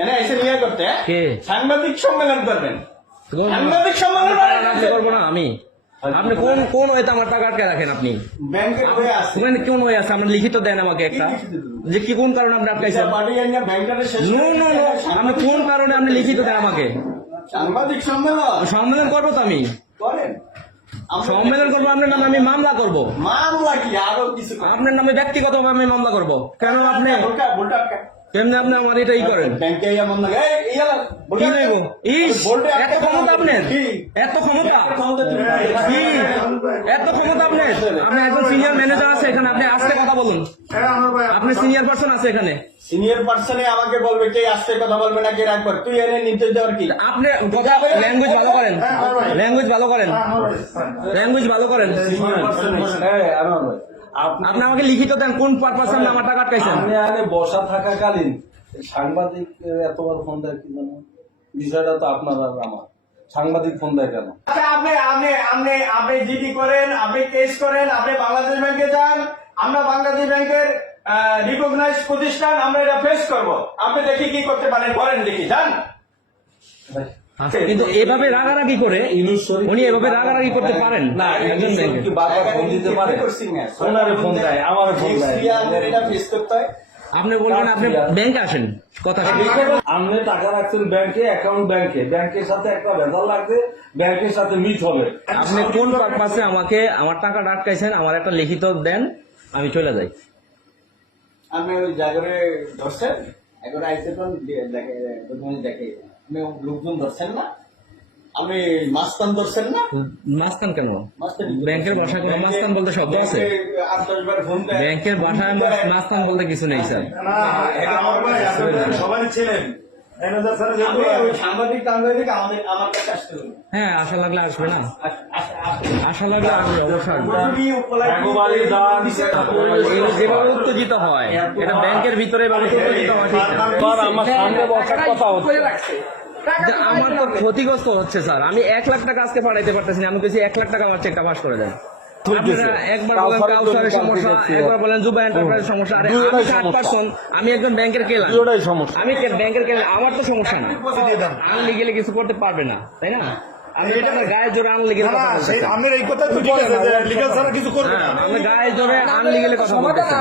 এনে এসে নিয়ে করতে কে? সাংবাদিক সম্মেলন করবেন। সাংবাদিক সম্মেলন করবো না আমি। আপনি কোন কোন ওয়েতে আমার টাকা আটকে রাখেন? আপনি ব্যাংকের হয়ে আছে ওখানে কোন ওয়ে আছে? আমরা লিখিত দেন আমাকে একটা, যে কি কোন কারণে আপনি আটকাইছেন। পার্টি এনে ব্যাংকটারে শেষ নো নো নো, আপনি কোন কারণে আপনি লিখিত দেন আমাকে? সাংবাদিক সম্মেলন সম্মেলন করবো তো আমি, করেন। সম্মেলন করবো আপনার নামে, আমি মামলা করবো মামলা কি আরো কিছু করেন? আপনার নামে, ব্যক্তিগতভাবে আমি মামলা করবো। কেন আপনি ভোলটা ভোলটা কেমনি আপনি আমার এটাই করেন? ব্যাংকে এমন লাগে কি নেব? ইস, এত ক্ষমতা আপনার, এত ক্ষমতা কি? এত ক্ষমতা আপনার? আপনি একজন সিনিয়র ম্যানেজার আছে এখানে, আপনি আস্তে কথা বলুন। আপনি সিনিয়র পার্সন আছে এখানে, সিনিয়র পার্সনে আমাকে বলবে কে আসতে কথা বলবে না কে রাখবে, তুই এনে নির্দেশ দেওয়ার কি? আপনি কথা ল্যাঙ্গুয়েজ ভালো করেন, ল্যাঙ্গুয়েজ ভালো করেন, ল্যাঙ্গুয়েজ ভালো করেন। আপনি আমাকে লিখিত দেন কোন পারপাসে আপনি আমার টাকা আটকাইছেন। আপনি আগে বসা থাকাকালীন সাংবাদিক এতবার ফোন দেয় কি জানো? বিষয়টা তো আপনার আর আমার। সাংবাদিক ফোন দেয় কেন? আচ্ছা, আপনি জিডি করেন, আপনি কেস করেন, আপনি বাংলাদেশ ব্যাংকে যান, আমরা বাংলাদেশ ব্যাংকের রিকগনাইজ প্রতিষ্ঠান, আমরা এটা ফেস করবো। আপনি দেখি কি করতে পারেন, করেন দেখি, যান। কিন্তু এভাবে রাগারাগি করে উনি এভাবে রাগারাগি করতে পারেন না, একজন ইলিশ ব্যাংকে? কি বারবার ফোন দিতে পারে? ওনারে ফোন দেয়, আমারে ফোন দেয়। এটা ফেস করতে হয়। আপনি বলবেন আপনি ব্যাংকে আসেন, কথা শেষ। আপনি টাকা রাখছেন ব্যাংকে, অ্যাকাউন্ট ব্যাংকে, ব্যাংকের সাথে একটা ভেজাল লাগবে, ব্যাংকের সাথে মিট হবে। আপনি কোন পারপাসে আমাকে আমার টাকা আটকাইছেন, আমার একটা লিখিত দেন, আমি চলে যাই। আপনি ওই জায়গায় ধরছেন, একবার আইসে তো দেখে দেখে আপনি লোকজন ধরছেন না, আপনি মাস্তান ধরছেন না। মাস্তান কেন? মাস্তান ব্যাংকের ভাষায় কোনো মাস্তান বলতে শব্দ আছে? 8-10 বার ফোন দেয়। ব্যাংকের ভাষায় মাস্তান বলতে কিছু নেই স্যার। সবাই ছিলেন সাংবাদিক টাংবাদিক আমার কাছে আসতে হবে। হ্যাঁ, আশা লাগলে আসবে না, আশা লাগলে আসবে অবশ্যই আসবে। একবারই দান, এগুলো যেভাবে উত্তেজিত হয়, এটা ব্যাংকের ভিতরে এভাবে উত্তেজিত হয় ঠিক না। এবার আমার সামনে বসার কথা হচ্ছে। আমার তো ক্ষতিগ্রস্ত হচ্ছে স্যার, আমি 1 লাখ টাকা আজকে পাঠাইতে পারতেছি না, আমি বলছি 1 লাখ টাকা আমার চেকটা পাস করে দেন। আপনারা একবার বলেন কাউসারের সমস্যা, একবার বলেন জুবা এন্টারপ্রাইজের সমস্যা। আরে আমি 8%, আমি একজন ব্যাংকের কেলান, আমি ব্যাংকের কেলান, আমার তো সমস্যা না। আনলিগেলি কিছু করতে পারবে না, তাই না? আমি আপনার গায়ে জোরে আনলিগেলি কথা বলতেছি। আমের এই কথা তো ঠিক আছে যে লিগ্যাল ছাড়া কিছু করবে না। আমি গায়ে জোরে আনলিগেলি কথা বলতেছি।